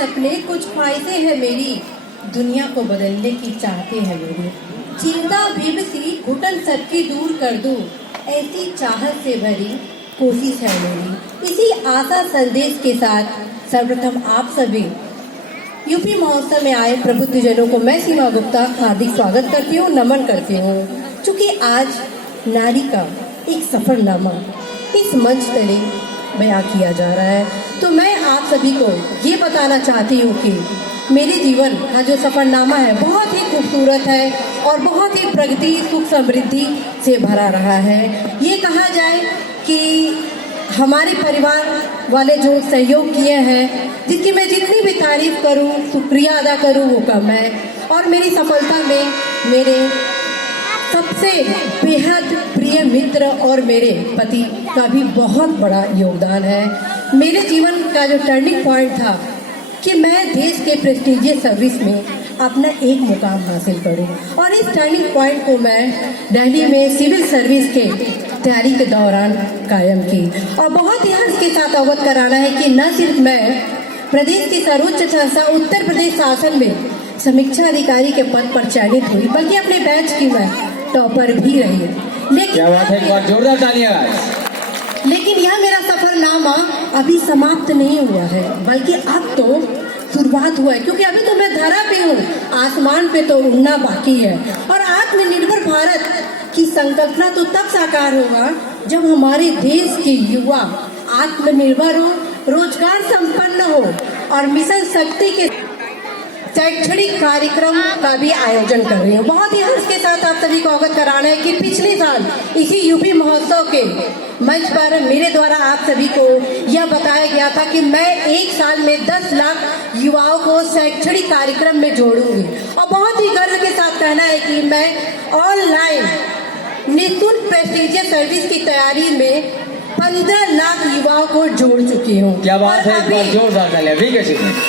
सपने कुछ ख्वाहिशें हैं मेरी, दुनिया को बदलने की चाहते हैं मेरी। चिंता बेबसी घुटन सबकी दूर कर दूं, ऐसी चाहत से भरी कोशिश है मेरी। इसी आशा संदेश के साथ सर्वप्रथम आप सभी यूपी महोत्सव में आए प्रबुद्धजनों को मैं सीमा गुप्ता हार्दिक स्वागत करती हूँ, नमन करती हूँ। चूँकि आज नारी का एक सफरनामा इस मंच तले बयां किया जा रहा है, तो मैं आप सभी को ये बताना चाहती हूँ कि मेरे जीवन का जो सफरनामा है बहुत ही खूबसूरत है और बहुत ही प्रगति सुख समृद्धि से भरा रहा है। ये कहा जाए कि हमारे परिवार वाले जो सहयोग किए हैं, जिसकी मैं जितनी भी तारीफ करूं, शुक्रिया अदा करूं, वो कम है। और मेरी सफलता में मेरे सबसे बेहद प्रिय मित्र और मेरे पति का भी बहुत बड़ा योगदान है। मेरे जीवन का जो टर्निंग पॉइंट था कि मैं देश के प्रेस्टीजियस सर्विस में अपना एक मुकाम हासिल करूं, और इस टर्निंग पॉइंट को मैं दिल्ली में सिविल सर्विस के तैयारी के दौरान कायम की। और बहुत ही हर्ष के साथ अवगत कराना है कि न सिर्फ मैं प्रदेश की सर्वोच्च संस्था उत्तर प्रदेश शासन में समीक्षा अधिकारी के पद पर चयनित हुई, बल्कि अपने बैच की मैं टॉपर भी रही। लेकिन क्या बात है, एक बार जोरदार तालियां। लेकिन यह मेरा सफरनामा अभी समाप्त नहीं हुआ है, बल्कि अब तो शुरुआत हुआ है, क्योंकि अभी तो मैं धरा पे हूँ, आसमान पे तो उड़ना बाकी है। और आत्मनिर्भर भारत की संकल्पना तो तब साकार होगा जब हमारे देश के युवा आत्मनिर्भर हो, रोजगार संपन्न हो और मिशन शक्ति के शैक्षणिक कार्यक्रम का भी आयोजन कर रही हूँ। बहुत ही हर्ष के साथ आप सभी को अवगत कराना है कि पिछले साल इसी यूपी महोत्सव के मंच पर मेरे द्वारा आप सभी को यह बताया गया था कि मैं एक साल में 10 लाख युवाओं को शैक्षणिक कार्यक्रम में जोड़ूंगी। और बहुत ही गर्व के साथ कहना है कि मैं ऑनलाइन निःशुल्क प्रेस्टीजियस सर्विस की तैयारी में 15 लाख युवाओं को जोड़ चुकी हूँ। क्या बात है, एक बार जोरदार तालियां।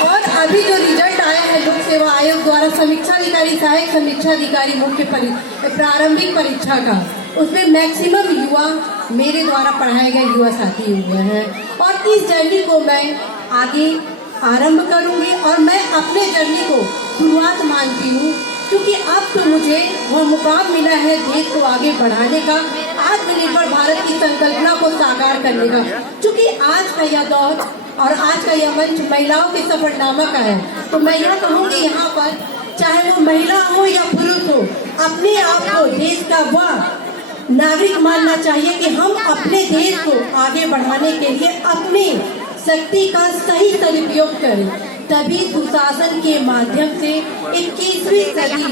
और अभी जो रिजल्ट आया है लोक सेवा आयोग द्वारा समीक्षा अधिकारी, सहायक समीक्षा अधिकारी मुख्य प्रारंभिक परीक्षा का, उसमें मैक्सिमम युवा मेरे द्वारा पढ़ाए गए युवा साथी हुए हैं। और इस जर्नी को मैं आगे आरंभ करूंगी और मैं अपने जर्नी को शुरुआत मानती हूँ, क्योंकि अब तो मुझे वह मुकाम मिला है देश को आगे बढ़ाने का, आत्मनिर्भर भारत की संकल्पना को साकार करने का। क्योंकि आज का यह दौर और आज का यह मंच महिलाओं के सफरनामा का है, तो मैं यह कहूँगी यहाँ पर चाहे वो महिला हो या पुरुष हो, अपने आप को देश का वह नागरिक मानना चाहिए कि हम अपने देश को आगे बढ़ाने के लिए अपनी शक्ति का सही सदुपयोग करें, तभी सुशासन के माध्यम से 21वीं सदी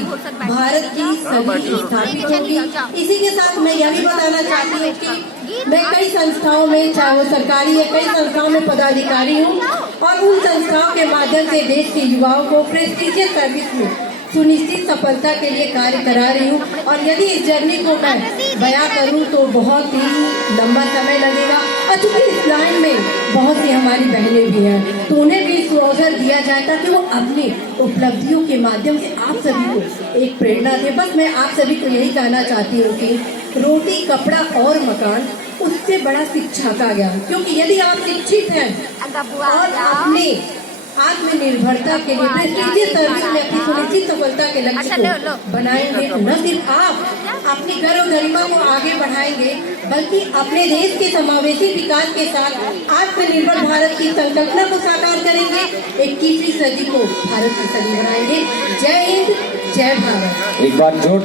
भारत की सदी स्थापित होगी। इसी के साथ मैं यह भी बताना चाहती हूँ कि मैं कई संस्थाओं में, चाहे वो सरकारी है, कई संस्थाओं में पदाधिकारी हूँ और उन संस्थाओं के माध्यम से देश के युवाओं को प्रेस्टीजियस सर्विस में सुनिश्चित सफलता के लिए कार्य करा रही हूँ। और यदि इस जर्नी को मैं बयां करूँ तो बहुत ही लंबा समय लगेगा, और चूंकि इस लाइन में बहुत सी हमारी बहनें भी हैं, तो उन्हें भी इस अवसर दिया जाए ताकि वो अपनी उपलब्धियों के माध्यम से आप सभी को एक प्रेरणा दे। बस मैं आप सभी को यही कहना चाहती हूँ कि रोटी कपड़ा और मकान, उससे बड़ा शिक्षा का ज्ञान। क्योंकि यदि आप शिक्षित हैं और अपने आत्मनिर्भरता के लिए प्रेस्टीजियस सर्विस में अपनी सुनिश्चित सफलता के लक्ष्य को बनाएंगे, तो न सिर्फ आप अपनी गौरव गरिमा को आगे बढ़ाएंगे, बल्कि अपने देश के समावेशी विकास के साथ आत्मनिर्भर भारत की संकल्पना को साकार करेंगे, 21वीं सदी को भारत की सदी बनाएंगे। जय हिंद, जय भारत। एक बार जोर